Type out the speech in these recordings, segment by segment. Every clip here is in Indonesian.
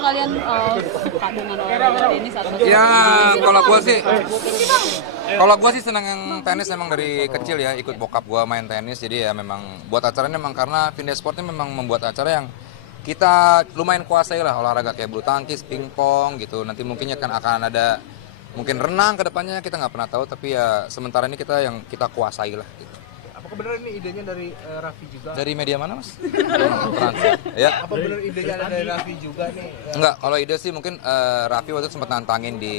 emang kalian suka dengan olahraga tenis atau? Ya, kalau gua sih senang yang tenis emang dari kecil ya, ikut bokap gua main tenis. Jadi ya memang buat acaranya memang karena Vindes Sport ini memang membuat acara yang kita lumayan kuasai lah, olahraga kayak bulu tangkis, pingpong gitu. Nanti mungkinnya kan akan ada mungkin renang ke depannya, kita nggak pernah tahu, tapi ya sementara ini kita yang kita kuasai lah gitu. Apakah benar ini idenya dari Raffi juga? Dari media mana, Mas? Trans. Ya. Apa benar idenya ada dari Raffi juga nih? Enggak, kalau ide sih mungkin Raffi waktu itu sempat nantangin di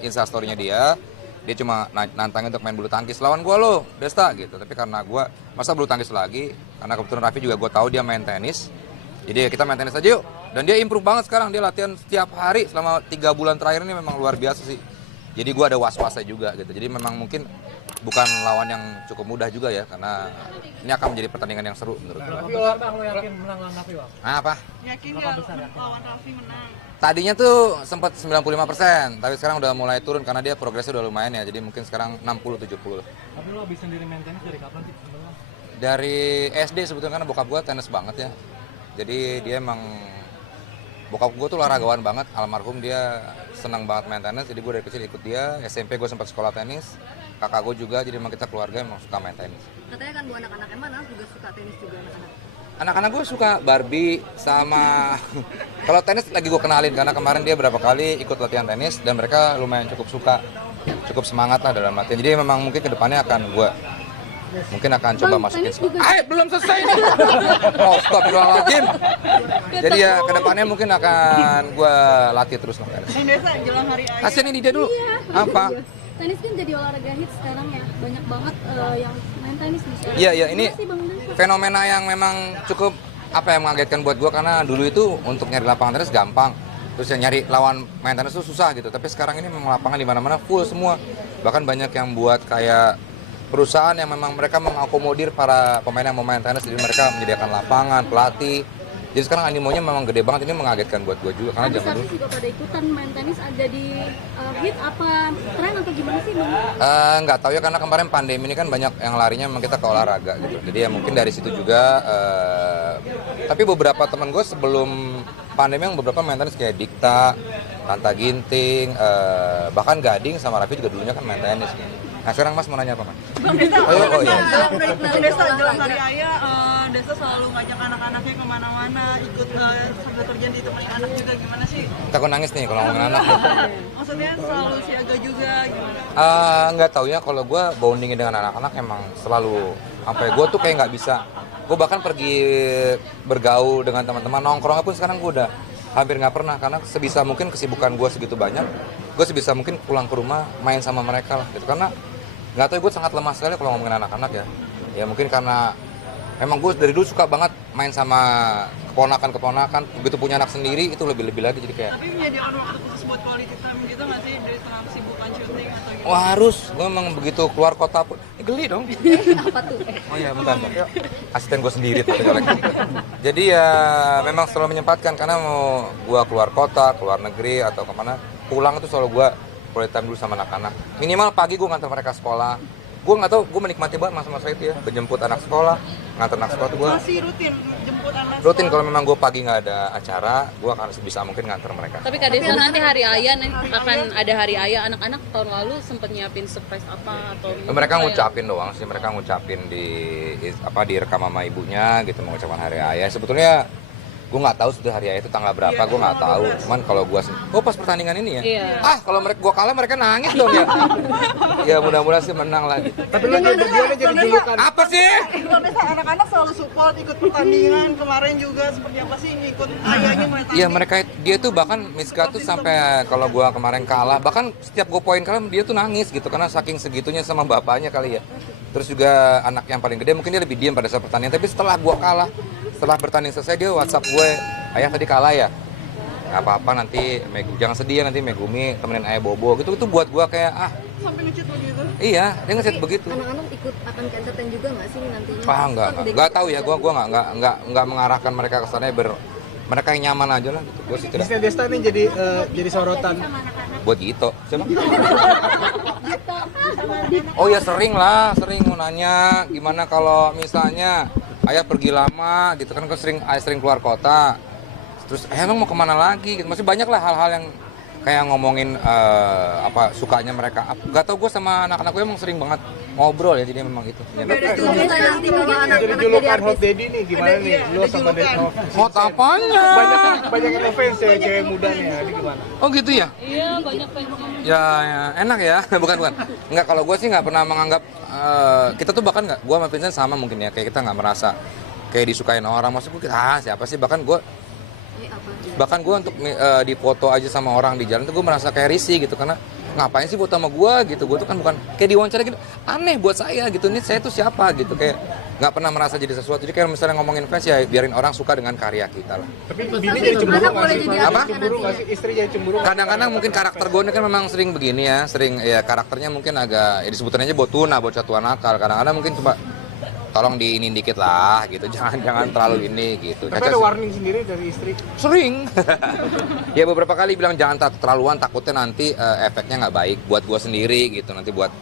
instastory-nya dia. Dia cuma nantangin untuk main bulu tangkis lawan gua lo, Desta gitu. Tapi karena gua masa bulu tangkis lagi, karena kebetulan Raffi juga gua tahu dia main tenis. Jadi kita main tenis aja yuk. Dan dia improve banget sekarang, dia latihan setiap hari selama 3 bulan terakhir ini memang luar biasa sih. Jadi gua ada was-wasnya juga gitu. Jadi memang mungkin bukan lawan yang cukup mudah juga ya, karena ini akan menjadi pertandingan yang seru menurut gue. Bang, lo yakin menang lawan Raffi, Bang? Apa? Yakin nggak lawan Raffi menang? Tadinya tuh sempat 95%, tapi sekarang udah mulai turun karena dia progresnya udah lumayan ya. Jadi mungkin sekarang 60-70. Tapi lo habis sendiri main tenis dari kapan sih? Dari SD sebetulnya, karena bokap gue tenis banget ya. Jadi dia emang, bokap gue tuh olahragawan banget, almarhum. Dia senang banget main tenis, jadi gue dari kecil ikut dia. SMP gue sempat sekolah tenis, kakak gue juga, jadi emang kita keluarga emang suka main tenis. Katanya kan buat anak-anak mana juga suka tenis juga anak-anak. Anak-anak gue suka Barbie sama kalau tenis lagi gue kenalin, karena kemarin dia berapa kali ikut latihan tenis dan mereka lumayan cukup suka, cukup semangat lah dalam latihan. Jadi memang mungkin kedepannya akan gue mungkin akan coba masukin. Belum selesai nih. Oh, stop lagi. Jadi ya kedepannya mungkin akan gue latih terus lah tenis. Bang Desa, jelang hari Ayah. Kasian ini dia dulu. Apa? Tenis kan jadi olahraga hits sekarang ya, banyak banget yang main tenis misalnya. Iya, ini Gimana sih, Bang Desa? fenomena yang memang cukup mengagetkan buat gue, karena dulu itu untuk nyari lapangan tenis gampang, terus yang nyari lawan main tenis itu susah gitu. Tapi sekarang ini memang lapangan di mana-mana full semua, bahkan banyak yang buat kayak perusahaan yang memang mereka mengakomodir para pemain yang mau main tenis, jadi mereka menyediakan lapangan, pelatih. Jadi sekarang animonya memang gede banget, ini mengagetkan buat gue juga karena zaman dulu. Artis juga pada ikutan main tenis, ada di hit apa tren atau gimana sih, Bang? Nggak tahu ya, karena kemarin pandemi ini kan banyak yang larinya memang kita ke olahraga gitu. Jadi ya mungkin dari situ juga. Tapi beberapa teman gue sebelum pandemi yang beberapa main tenis kayak Dikta, Tanta Ginting, bahkan Gading sama Raffi juga dulunya kan main tenis. Nah sekarang Mas mau nanya apa, Mas? Bang Desa, Oh iya. Bang Desa, jelang hari Ayah, Desa selalu ngajak anak-anaknya kemana-mana, ikut sambil kerjaan di tempat anak juga, gimana sih? Takut nangis nih kalau ngomongin anak. Maksudnya selalu siaga juga, gimana? Nggak tahu ya, kalau gue bondingin dengan anak-anak emang selalu sampai gue tuh kayak nggak bisa. Gue bahkan pergi bergaul dengan teman-teman, nongkrong pun sekarang gue udah hampir nggak pernah, karena sebisa mungkin kesibukan gue segitu banyak, gue sebisa mungkin pulang ke rumah main sama mereka lah gitu. Karena nggak tahu, gue sangat lemah sekali kalau ngomongin anak-anak ya. Ya mungkin karena emang gue dari dulu suka banget main sama keponakan-keponakan, begitu punya anak sendiri itu lebih-lebih lagi, jadi kayak Tapi menyediakan waktu khusus buat quality time gitu nggak sih, dari tengah kesibukan syuting atau gitu? wah harus, gue emang begitu keluar kota pun geli dong. Apa tuh? Oh iya, bentar. Asisten gue sendiri tuh jelek. Jadi ya memang selalu menyempatkan, karena mau gue keluar kota, keluar negeri atau kemana, pulang itu selalu gue quality time dulu sama anak-anak. Minimal pagi gue ngantar mereka sekolah. Gue nggak tahu, gue menikmati banget masa-masa itu ya, menjemput anak sekolah, ngantar anak sekolah tuh gue Masih rutin jemput anak rutin. sekolah? Kalau memang gue pagi nggak ada acara, gue akan sebisa mungkin ngantar mereka. Tapi Kak Desa nanti hari Ayah akan ada hari Ayah, anak-anak tahun lalu sempat nyiapin surprise apa atau Mereka apa ya? ngucapin doang sih, mereka ngucapin direkam sama ibunya gitu, mengucapkan hari ayah. Sebetulnya gue nggak tahu sudah hari ayah itu tanggal berapa, gue nggak tahu. Cuman kalau gue pas pertandingan ini ya, Iya. kalau gue kalah mereka nangis dong ya. Ya mudah-mudahan sih menang lah gitu. Tapi lo berdua jadi julukan. Apa sih? Bang Desa, anak-anak selalu support ikut pertandingan. Kemarin juga seperti apa sih ngikut ayahnya main tanding? Iya, mereka dia tuh bahkan Miska tuh sampai kalau gue kemarin kalah, bahkan setiap gue poin kalah dia tuh nangis gitu, karena saking segitunya sama bapaknya kali ya. Terus juga anak yang paling gede mungkin dia lebih diam pada saat pertandingan, tapi setelah gue kalah, setelah bertanding selesai dia WhatsApp gue, ayah tadi kalah ya, nggak apa-apa nanti jangan sedih ya, nanti Megumi temenin ayah bobo gitu. Itu buat gue kayak Sampai ngechat begitu? iya, dia nge-chat begitu. Anak-anak ikut akan ke entertain juga nggak sih nantinya? Nggak tahu ya, gue nggak mengarahkan mereka ke sana, mereka yang nyaman aja lah gitu. Gue sih tidak. Bisnis Desta nih jadi sorotan. Buat Gito, siapa? Oh ya sering mau nanya gimana kalau misalnya ayah pergi lama gitu kan, ayah sering keluar kota. Terus emang mau kemana lagi? Gitu. Masih banyak lah hal-hal yang kayak ngomongin apa sukanya mereka. Gak tau gue sama anak-anak gue emang sering banget ngobrol ya, jadi memang itu. Jadi julukan Hot Daddy nih gimana nih? Lu sama Desnov. Hot apanya? Banyak yang ngefans ya cewek mudanya, ini gimana? Oh gitu ya? Iya, banyak fansnya. Ya, enak ya. bukan. Enggak, kalau gue sih nggak pernah menganggap kita tuh bahkan nggak. Gue sama Vincent sama mungkin ya, kayak kita nggak merasa kayak disukain orang. Maksud gue siapa sih? Bahkan gue untuk dipoto aja sama orang di jalan tuh gue merasa kayak risih gitu, karena ngapain sih foto sama gue gitu. Gue tuh kan bukan kayak diwawancara gitu, aneh buat saya gitu. Ini saya tuh siapa gitu, kayak nggak pernah merasa jadi sesuatu. Jadi kayak misalnya ngomongin fans ya biarin orang suka dengan karya kita lah. Tapi bini jadi cemburu nggak sih? Apa? Cemburu nggak sih? Istri jadi cemburu? Kadang-kadang mungkin karakter gue ini kan memang sering begini ya, sering ya karakternya mungkin agak ya disebutin aja botuna, bocah tua nakal. Kadang-kadang mungkin coba tolong diinin dikit lah gitu, jangan terlalu ini gitu. Tapi ada warning sendiri dari istri? Sering. Ya beberapa kali bilang jangan terlaluan, takutnya nanti efeknya nggak baik buat gue sendiri gitu, nanti buat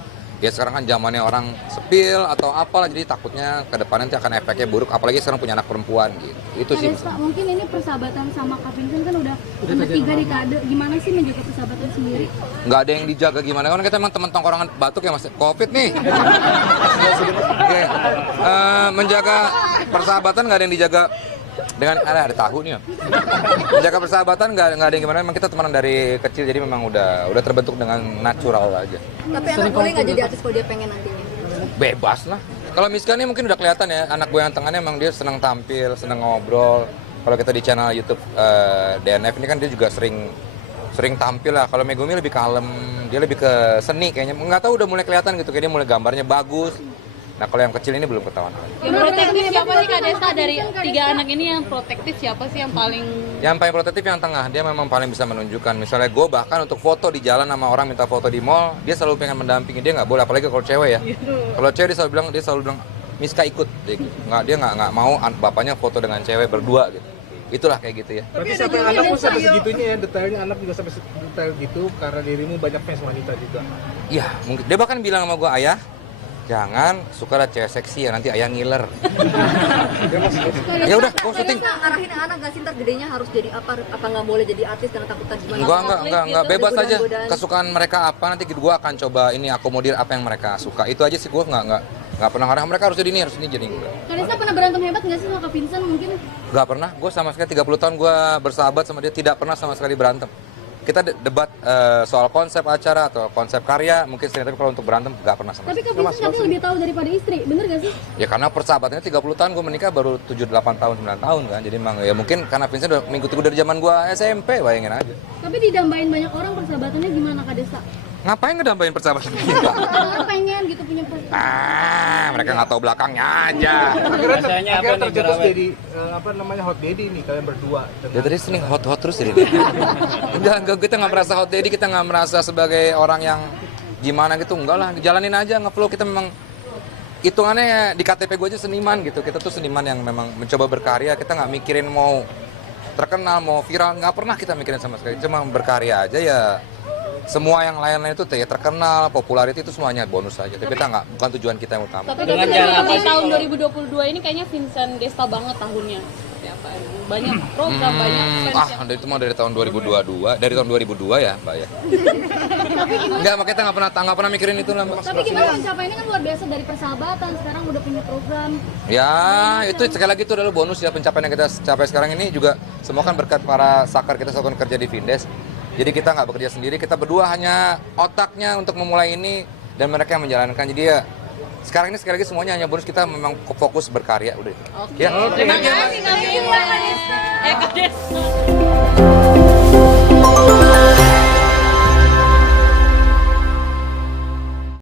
ya sekarang kan zamannya orang sepil atau apalah, jadi takutnya ke depan nanti akan efeknya buruk, apalagi sekarang punya anak perempuan gitu. Itu sih. Desta, mungkin ini persahabatan sama Kak Vincent kan udah ketiga dekade. Gimana sih menjaga persahabatan sendiri? Nggak ada yang dijaga gimana, kan kita emang teman tongkrongan batuk ya mas, covid nih. Oke. Menjaga persahabatan nggak ada yang dijaga dengan ada tahu nih ya. Menjaga persahabatan nggak ada yang gimana, memang kita temenan dari kecil, jadi memang udah terbentuk dengan natural aja. Tapi anak boleh nggak jadi artis kalau dia pengen nantinya? Bebas lah. Kalau Miska nih mungkin udah kelihatan ya, anak gue yang tengahnya emang dia senang tampil, senang ngobrol. Kalau kita di channel YouTube DNF ini kan dia juga sering tampil lah. Kalau Megumi lebih kalem, dia lebih ke seni kayaknya. Nggak tahu udah mulai kelihatan gitu, kayak dia mulai gambarnya bagus. Nah kalau yang kecil ini belum ketahuan. Yang protektif siapa nih Kak Desta, dari 3 anak ini yang protektif siapa sih yang paling? Yang paling protektif yang tengah, dia memang paling bisa menunjukkan. Misalnya gue bahkan untuk foto di jalan sama orang minta foto di mall, dia selalu pengen mendampingi, dia nggak boleh, apalagi kalau cewek ya. Kalau cewek dia selalu bilang Miska ikut, dia nggak mau bapaknya foto dengan cewek berdua gitu. Itulah kayak gitu ya. Berarti sampai anak pun sampai segitunya ya, detailnya anak juga sampai detail gitu karena dirimu banyak fans wanita juga. Iya, mungkin dia bahkan bilang sama gue, ayah, jangan suka liat cewek seksi ya, nanti ayah ngiler. Ya udah, gue syuting. Arahin anak nggak sih ntar gedenya harus jadi apa nggak boleh jadi artis karena takutan gimana? Enggak, bebas Ada aja. godaan-godaan. Kesukaan mereka apa, nanti gue akan coba ini akomodir apa yang mereka suka. Itu aja sih, gue nggak pernah ngarang mereka harus jadi ini, jadi enggak. Kak Desta pernah berantem hebat nggak sih sama Kak Vincent mungkin? Nggak pernah, gue sama sekali 30 tahun gue bersahabat sama dia, tidak pernah sama sekali berantem. Kita debat soal konsep acara atau konsep karya mungkin sering, tapi kalau untuk berantem nggak pernah sama Tapi sekali. Kak Vincent lebih tahu daripada istri, bener gak sih? Ya karena persahabatannya 30 tahun, gue menikah baru 7-8 tahun, 9 tahun kan. Jadi emang ya mungkin karena Vincent udah mengikuti gue dari zaman gue SMP, bayangin aja. Tapi didambain banyak orang persahabatannya gimana Kak Desta? Ngapain ngedambain persahabatan kita? Orang pengen gitu punya persahabatan. Mereka nggak tahu belakangnya aja. Akhirnya tercetus jadi hot daddy nih kalian berdua. Ya tadi sering hot terus jadi. Enggak, kita nggak merasa hot daddy, kita nggak merasa sebagai orang yang gimana gitu, enggak lah, jalanin aja, nge-flow. Kita memang hitungannya ya, di KTP gue aja seniman gitu. Kita tuh seniman yang memang mencoba berkarya, kita nggak mikirin mau terkenal, mau viral, nggak pernah kita mikirin sama sekali. Cuma berkarya aja ya. Semua yang lain-lain itu ya terkenal, popularity itu semuanya bonus aja. Tapi kita nggak, bukan tujuan kita yang utama. Tapi di tahun 2022 ini kayaknya Vincent Desta banget tahunnya. Seperti apa? Banyak program, banyak fans yang... Itu mah dari tahun 2022, dari tahun 2002 ya, Mbak ya. Enggak, makanya kita nggak pernah mikirin itu lah, Mbak. Tapi gimana pencapaiannya kan luar biasa dari persahabatan, sekarang udah punya program. Ya, itu sekali lagi itu adalah bonus ya, pencapaian yang kita capai sekarang ini juga semua kan berkat para sakar kita satukan kerja di Vindes. Jadi kita nggak bekerja sendiri, kita berdua hanya otaknya untuk memulai ini dan mereka yang menjalankan. Jadi ya sekarang ini sekali lagi semuanya hanya bonus, kita memang fokus berkarya udah. Oke. Ya. Terima kasih Kak Desta.